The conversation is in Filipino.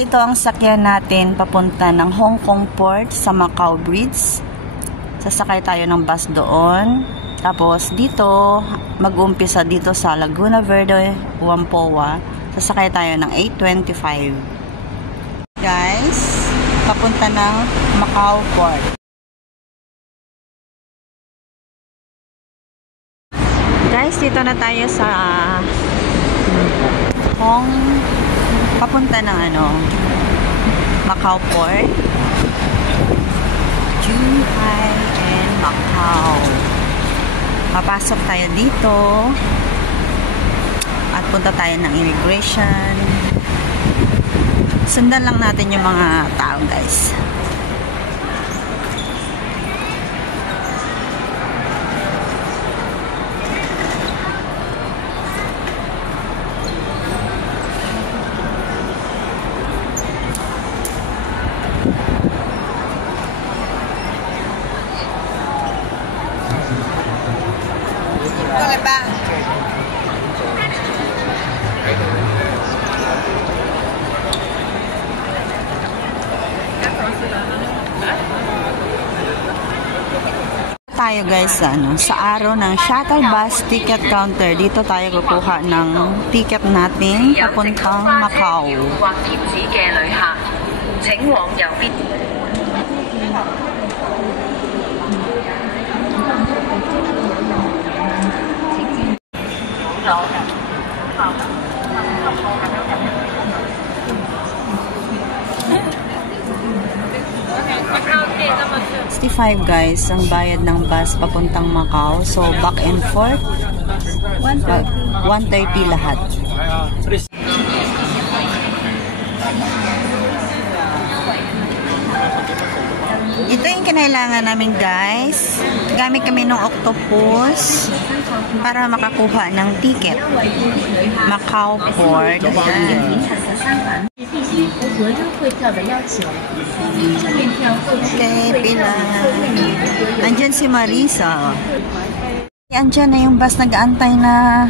ito ang sakyan natin papunta ng Hong Kong Port sa Macau Bridge. Sasakay tayo ng bus doon. Tapos dito, mag-umpisa dito sa Laguna Verde, Whampoa. Sasakay tayo ng 8:25. Guys, papunta ng Macau Port. Guys, dito na tayo sa papunta ng Macau Port. Zhuhai and Macau. Papasok tayo dito at punta tayo ng immigration. Sundan lang natin yung mga tao, guys. Tayo guys sa araw ng shuttle bus ticket counter. Dito tayo kukuha ng ticket natin papuntang Macau. $65 guys ang bayad ng bus papuntang Macau. So back and forth 130 lahat. Ito yung kinailangan namin guys. Gamit kami ng octopus para makakuha ng ticket. Macau Port. Okay, pila. Andyan si Marisa. Andyan na yung bus, nag-aantay na.